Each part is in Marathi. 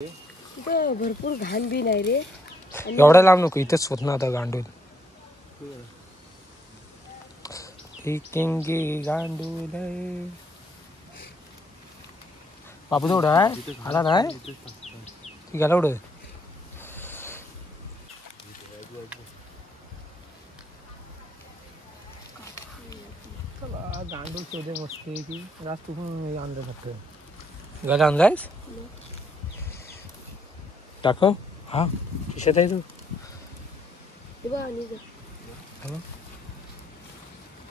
भरपूर घाण बी नाही रे. एवढा लांब नको, इथेच होत ना आता गांडूल. गांडूल बापू तेवढा आहे आला नाही ती गेला एवढं. चला गांडूल शोधे मस्त आहे की रात तू पण आणलं फक्त घरी आणलायस टाको. हा खिशात आहे तू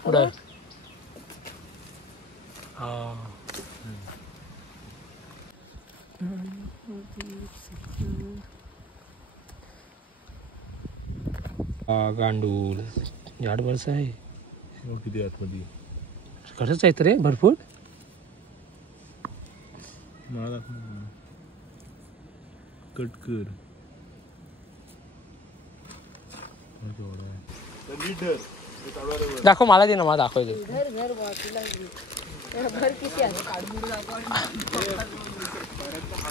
कुठं आहे? हा गांडूल झाड बरच आहे. किती आतमध्ये खरंच आहेत रे भरपूर. मला कट कर. दाखव मला दे ना, मला दाखव दे.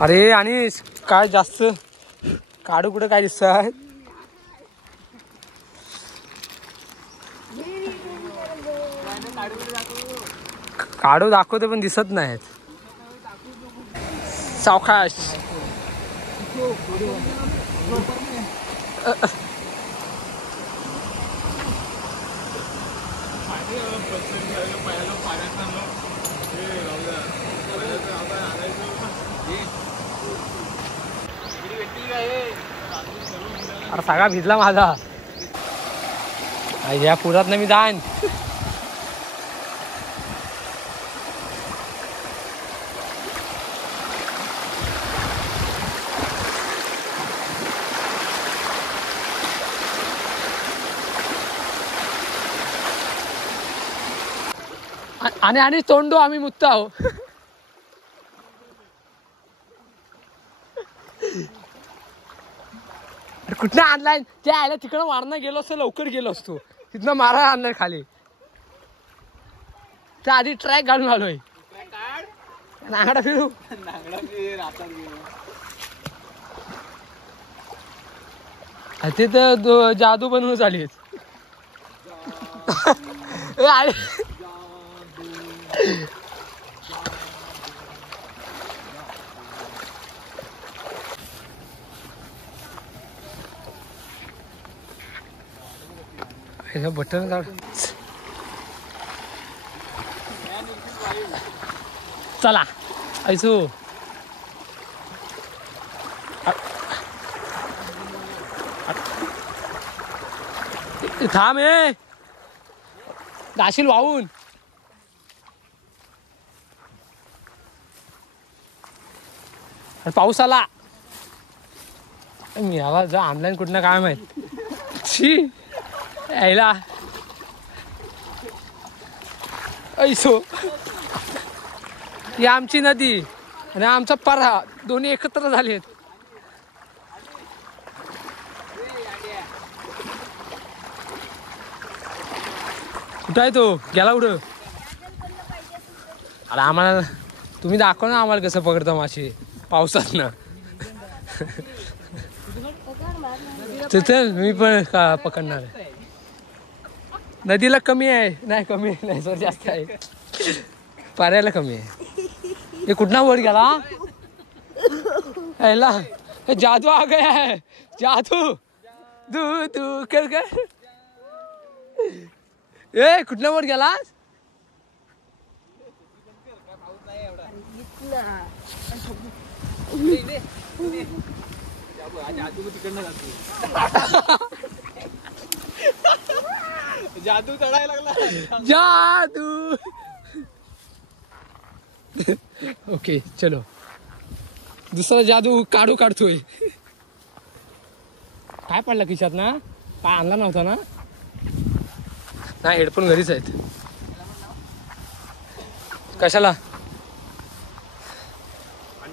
अरे आणि काय जास्त काढू कुठं काय दिसत आहे. काढू दाखवते पण दिसत नाहीत. सावकाश अरे सगळा भिजला माझा. या पुरात ना मी जाईन. आणि तोंडो आम्ही मुत्ता आहो. कुठनं आणलाय ते आयला तिकडं मारणं गेलो असतो लवकर गेलो असतो. तिथनं मारा आणलाय खाली. त्या आधी ट्रॅक घालून आलोय. नांगडा फिरू ते तर जादू बनवून झाली. बटन काढ. चला ऐसू थांब हे जाशील वाहून. पाऊस आला. मी आवाज जा ऑनलाईन कुठनं काय माहित. शी यायला ऐसो ही आमची नदी आणि आमचा परा दोन्ही एकत्र झालेत. कुठं आहे तो गेला कुठं. अरे आम्हाला तुम्ही दाखव ना आम्हाला कसं पकडता मासे पावसात ना. चल मी पण का पकडणार आहे. नदीला कमी आहे नाही कमी नाही सर जास्त आहे. पाऱ्याला कमी आहे. ये कुठना वर गेला यायला. जादू आ गया है जादू. दू दू कर कर. ए कुठना वर गेला. जादू चढायला लागला. जादू. ओके चलो दुसरा जादू काढतोय. काय पडला खिशात ना. काय आणला नव्हता ना. नाही हेडफोन घरीच आहेत. कशाला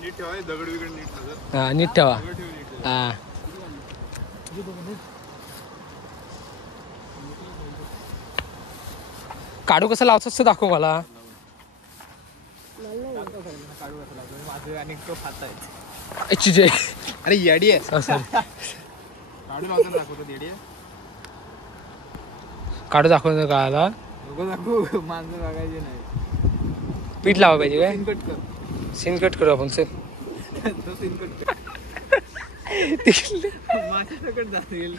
नीट ठेवा दगड बिगड नीट. हा नीट ठेवा. हा काढू कसं लावतो असं दाखव मला. काढू कसं लावतो माझं आणि तो खात आहेत. जे अरे येडी आहे सॉरी काढून लावताना दाखवतो येडी आहे काढू दाखवतो का आला नको दाखवू माणसं बघायचे नाही पीठ लावा पाहिजे काय सीन कट कर सीन कट करू आपण चल तो सीन कट कर माझी सकट जाईल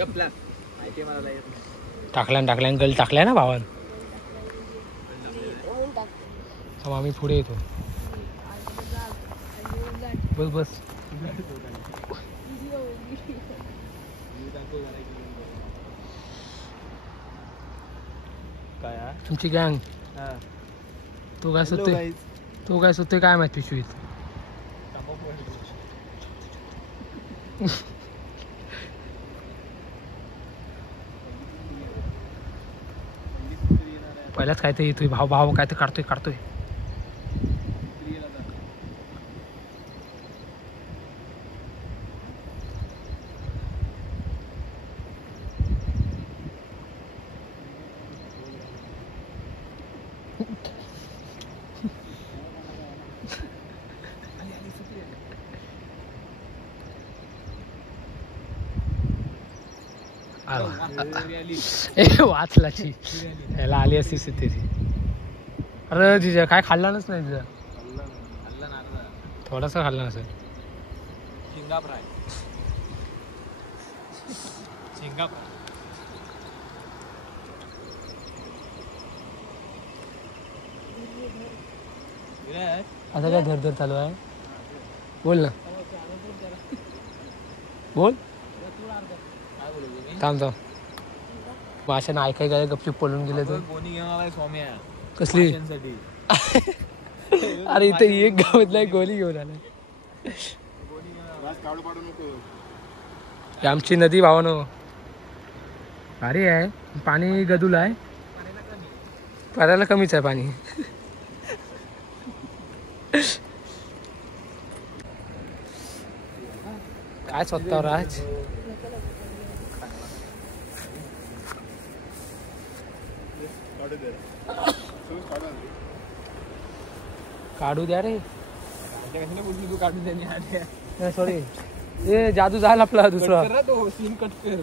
गपला माहिती मला नाही येत टाकल्या गल टाकलाय ना भावान आम्ही पुढे येतो बस बस काय तुमची गँग तू काय सुटतोय काय माहिती पिशवीत पहिल्याच काय ते येतोय भाव काय ते काढतोय वाचलाची याला आली असती त्याची अरे तिच्या काय खाल्लाच नाही तिचा थोडासा खाल्ला नसेल झिंगा फ्राय आता काय धर चालू आहे बोल ना बोल थांब माशाने ऐकाय काय गपचूप पळून गेले तर कोणी घेऊन आलाय सौम्या कसली अरे इथं एक गावातला गोली घेऊन आलाय आमची नदी भावानो भारी आहे पाणी गदूल आहे पाण्याला कमीच आहे पाणी काय स्वतःवर आज काढू द्या रे तू काढून देणे सॉरी ए जादू झाला आपला दुसरा सीन कट कर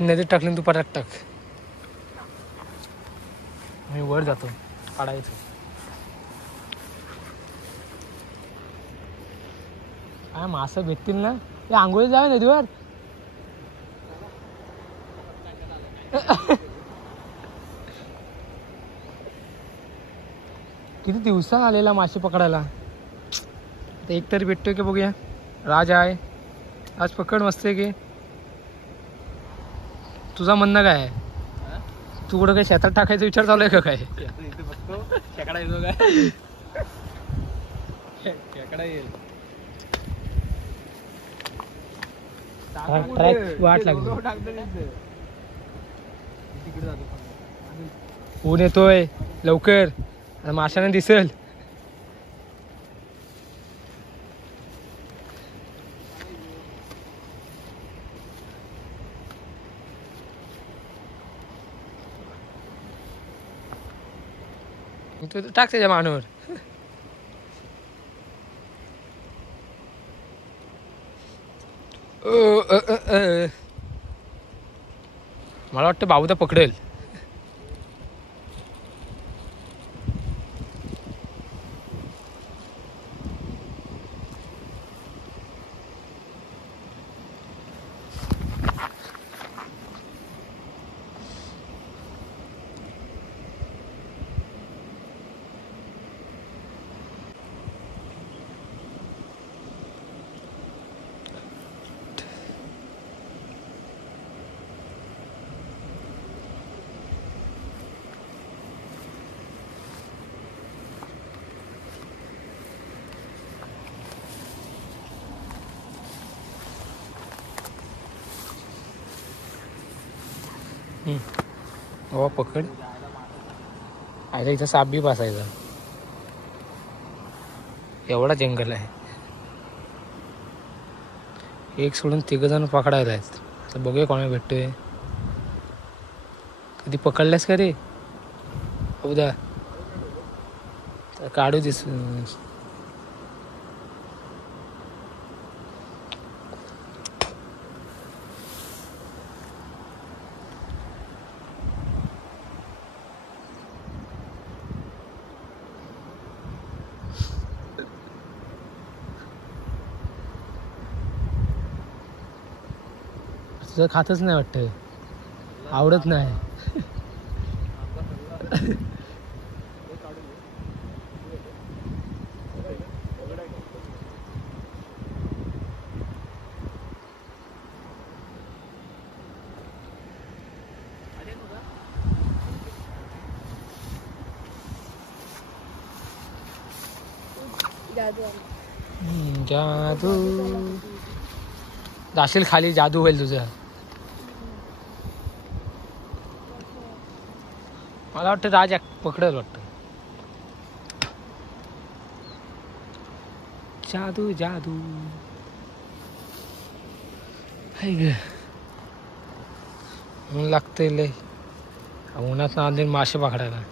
नदीत टाकली तू परत टाक मी वर जातो काढायचं काय मासं भेटतील ना ते आंघोळी जावे नदीवर किती दिवसा आलेला मासे पकडायला एक तरी भेटतोय की बघूया राज आहे आज पकड मस्त आहे की तुझा म्हणणं काय आहे तू कुठं काय शेतात टाकायचा विचार चालू आहे का काय खेकडा येतो काय खेकडा येईल वाट लागली ऊन येतोय लवकर माशाने दिसेल तू टाक त्याच्या मानवर मला वाटतं बाबूदा पकडेल हो पकड आता इथं साप बी बसायचा एवढा जंगल आहे एक सोडून 3 जण पकडायला आहेत तर बघूया कोणा भेटतोय कधी पकडल्यास का रे उद्या काढू दिस तुझं खातच नाही वाटतं, आवडत नाही. जादू जाशील खाली, जादू होईल तुझं. मला वाटतं राज पकडल वाटतं. जादू जादू ऊन लागतंय लय, उन्हात नांदेन मासे पकडायला.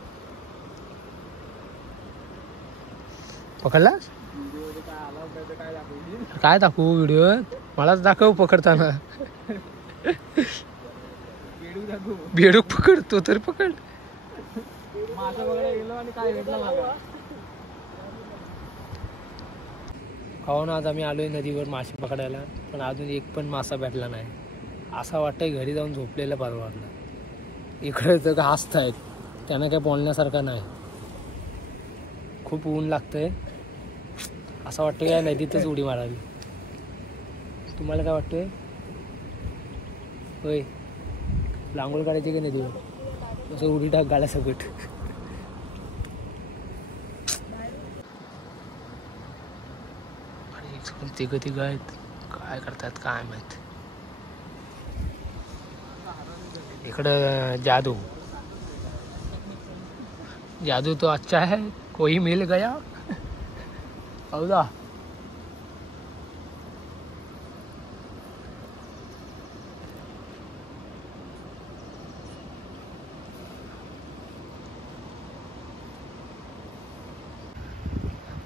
पकडला काय दाखवू व्हिडिओ, मलाच दाखव पकडताना. बेडूक पकडतो तरी पकड. हो ना, आज आम्ही आलोय नदीवर मासे पकडायला, पण अजून एक पण मासा भेटला नाही. असं वाटतंय घरी जाऊन झोपलेलं परवडलं. इकडे तर हसतायत, त्यांना काही बोलण्यासारखं नाही. खूप ऊन लागतंय, असं वाटतं या नदीतच उडी मारावी. तुम्हाला काय वाटतंय? होय, लांगोळ काढायची की नदीवर, असं उडी टाक गाड्यासकट. तिघ आहेत, काय करतात काय माहित. इकडं जादू जादू तो अच्छा है, कोई मिल गया. हौदा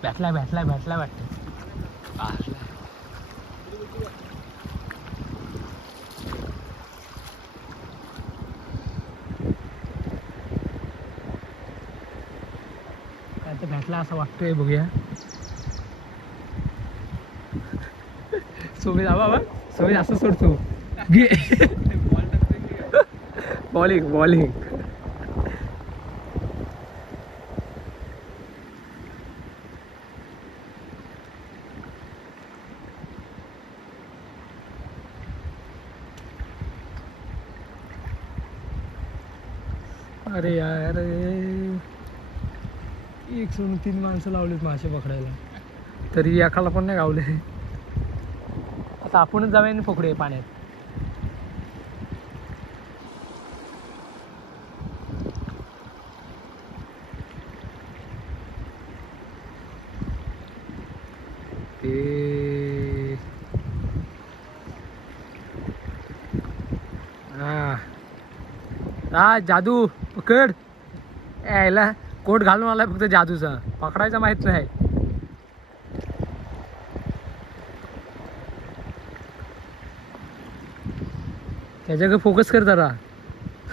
भेटला भेटला भेटला वाटतं. काय तर भेटला असं वाटतंय, बघूया. सुमित बाबा, सुमित असं सोडतो. Bowling bowling. अरे यार, 103 माणसं लावलीत मासे पकडायला, तरी एकाला पण नाही गावले. आता आपणच जाऊया आणि पकडूया पाण्यात. हा जादू पकड. यायला कोट घालून आलाय फक्त जादूचा, पकडायचा माहित नाही. त्याच्याकडे फोकस कर जरा,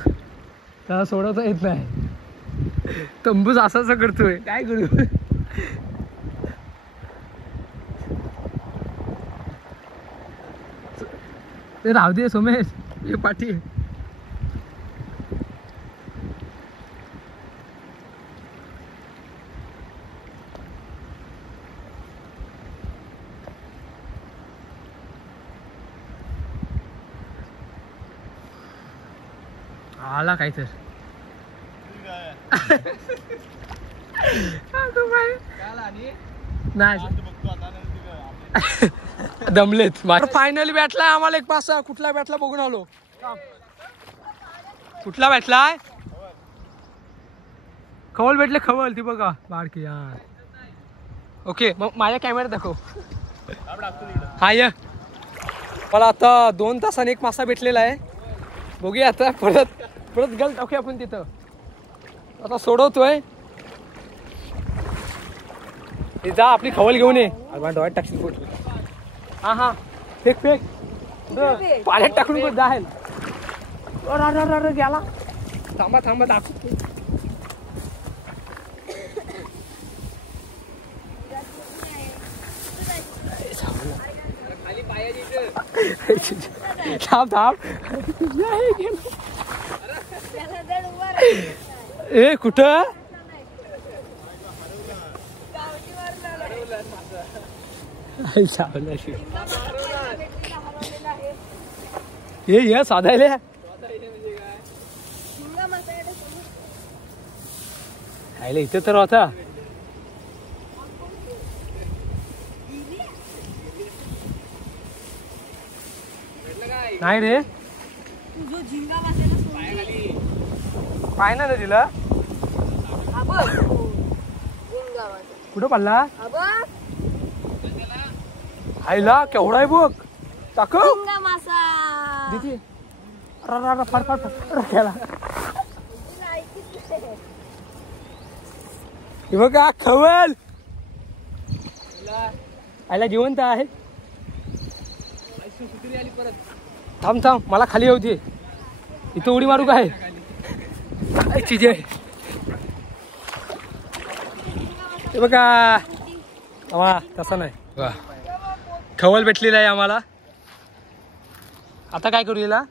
त्याला सोडवता येत नाही. तंबूच असाच करतोय, काय करू. ते राहू दे सोमेश, ये पाठी. आला काय तर. दमलेत. फायनली भेटलाय आम्हाला एक मासा. कुठला भेटला बघून आलो. कुठला भेटलाय? खवल भेटले, खवल ती बघा बारकी. हा ओके, मग माझ्या कॅमेऱ्यात दाखव. हा ये. मला आता 2 तासाने एक मासा भेटलेला आहे. बघूया आता, परत गल टाकूया आपण तिथं. आता सोडवतोय. जा आपली खवल घेऊन ये. डोळ्यात टाकशील फोटो. हा हा फेक फेक पाण्यात टाकून जाईल. गेला. थांबा थांबा दाखवतो. थांब थांब. ए कुठं ये साधायले इथे तर होता. नाही रे पाय ना दिला. कुठं पडला आईला केवढा आहे बघ. टाक बघा खवल आईला जिवंत आहे. थांब थांब मला खाली येऊ दे. इथं उडी मारू काय चिजे. हे बघा तसं नाही बघा खवल भेटलेला आहे आम्हाला. आता काय करू याला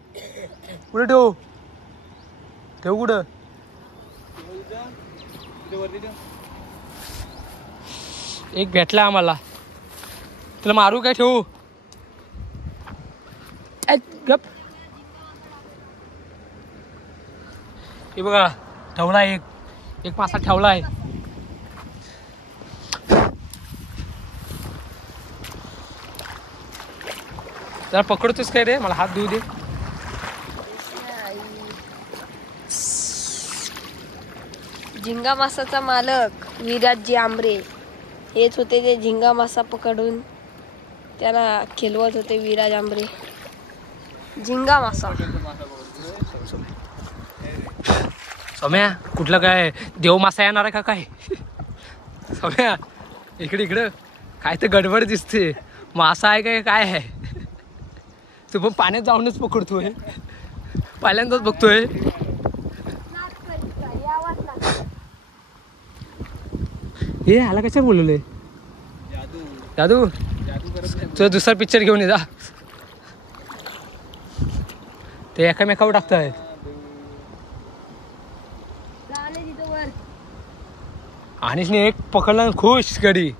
कुठे ठेवू ठेवू कुठं एक भेटला आम्हाला. तुला मारू काय ठेवू गप. हे बघा ठेवला एक मासा ठेवला आहे. जरा पकडतोस काय रे मला हात धुऊ दे. झिंगा मासाचा मालक विराजजी आंबरे हेच होते ते झिंगा मासा पकडून त्याला खेळवत होते. विराज आंबरे झिंगा मासा. सौम्या कुठलं काय देव मासा येणार आहे का काय. सौम्या इकडं काय तर गडबड दिसते. मासा आहे काय आहे. तू पण पाण्यात जाऊनच पकडतोय पहिल्यांदाच बघतोय. हे ह्याला कशाला बोलवलंय जादू. तुझा दुसरा पिक्चर घेऊन ये जा. ते एकामेकावर टाकताय. आणि एक पकडला खुश गडी.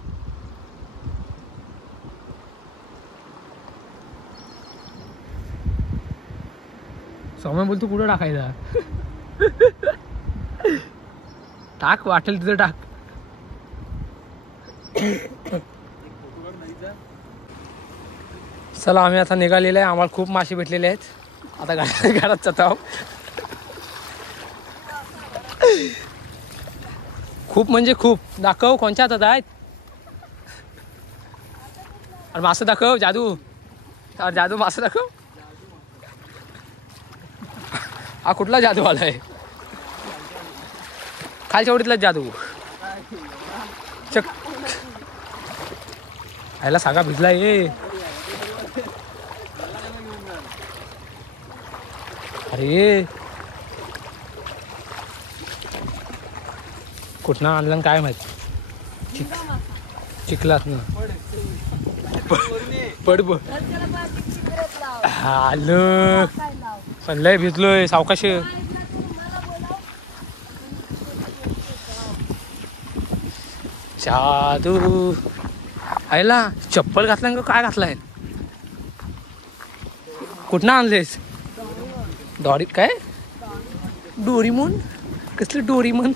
सौम्या बोलतो कुठं टाकायचा. टाक वाटेल तिथं टाक. चला आम्ही आता निघालेले आहे. आम्हाला खूप मासे भेटलेले आहेत. आता घरात जात आहोत. खूप म्हणजे खूप. दाखव कोणच्या हातात आहेत. अरे मासं दाखव जादू. जादू मासं दाखव. हा कुठला जादू आलाय. खालच्या उडीतला जादू. चक ह्याला सांगा भिजला ये. अरे कुठनं आणलं काय माहिती. चिखलात ना पड आलं पण लय भिजलोय. सावकाश जादू आयला चप्पल घातलाय का काय घातलाय. कुठनं आणलेस. दोरी काय डोरीमोन कसलं डोरीमोन.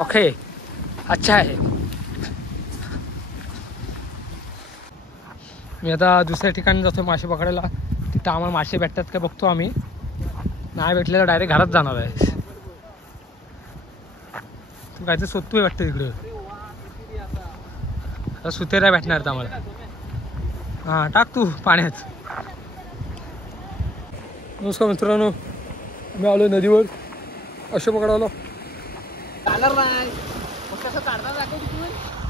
ओके अच्छा आहे. मी आता दुसऱ्या ठिकाणी जातो मासे पकडायला. तिथं आम्हाला मासे भेटतात का बघतो आम्ही. नाही भेटले तर डायरेक्ट घरात जाणार आहे. तू काय तर शोधतोय वाटतं तिकडं. आता सुतेरा भेटणार आम्हाला. हां टाक तू पाण्यात. नमस्कार मित्रांनो मी आलो नदीवर. असे पकडायला जाणार नाही.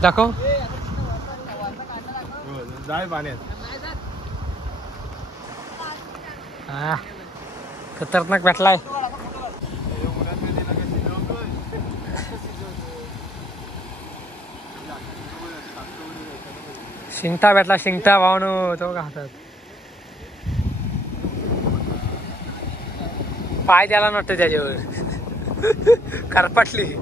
दाखव. जाय पाण्यात. हा खतरनाक भेटलाय. शिंगटा भेटला, शिंगटा भावनो तो का हातात. पाय द्यायला नव्हतं त्याच्यावर. करपटली.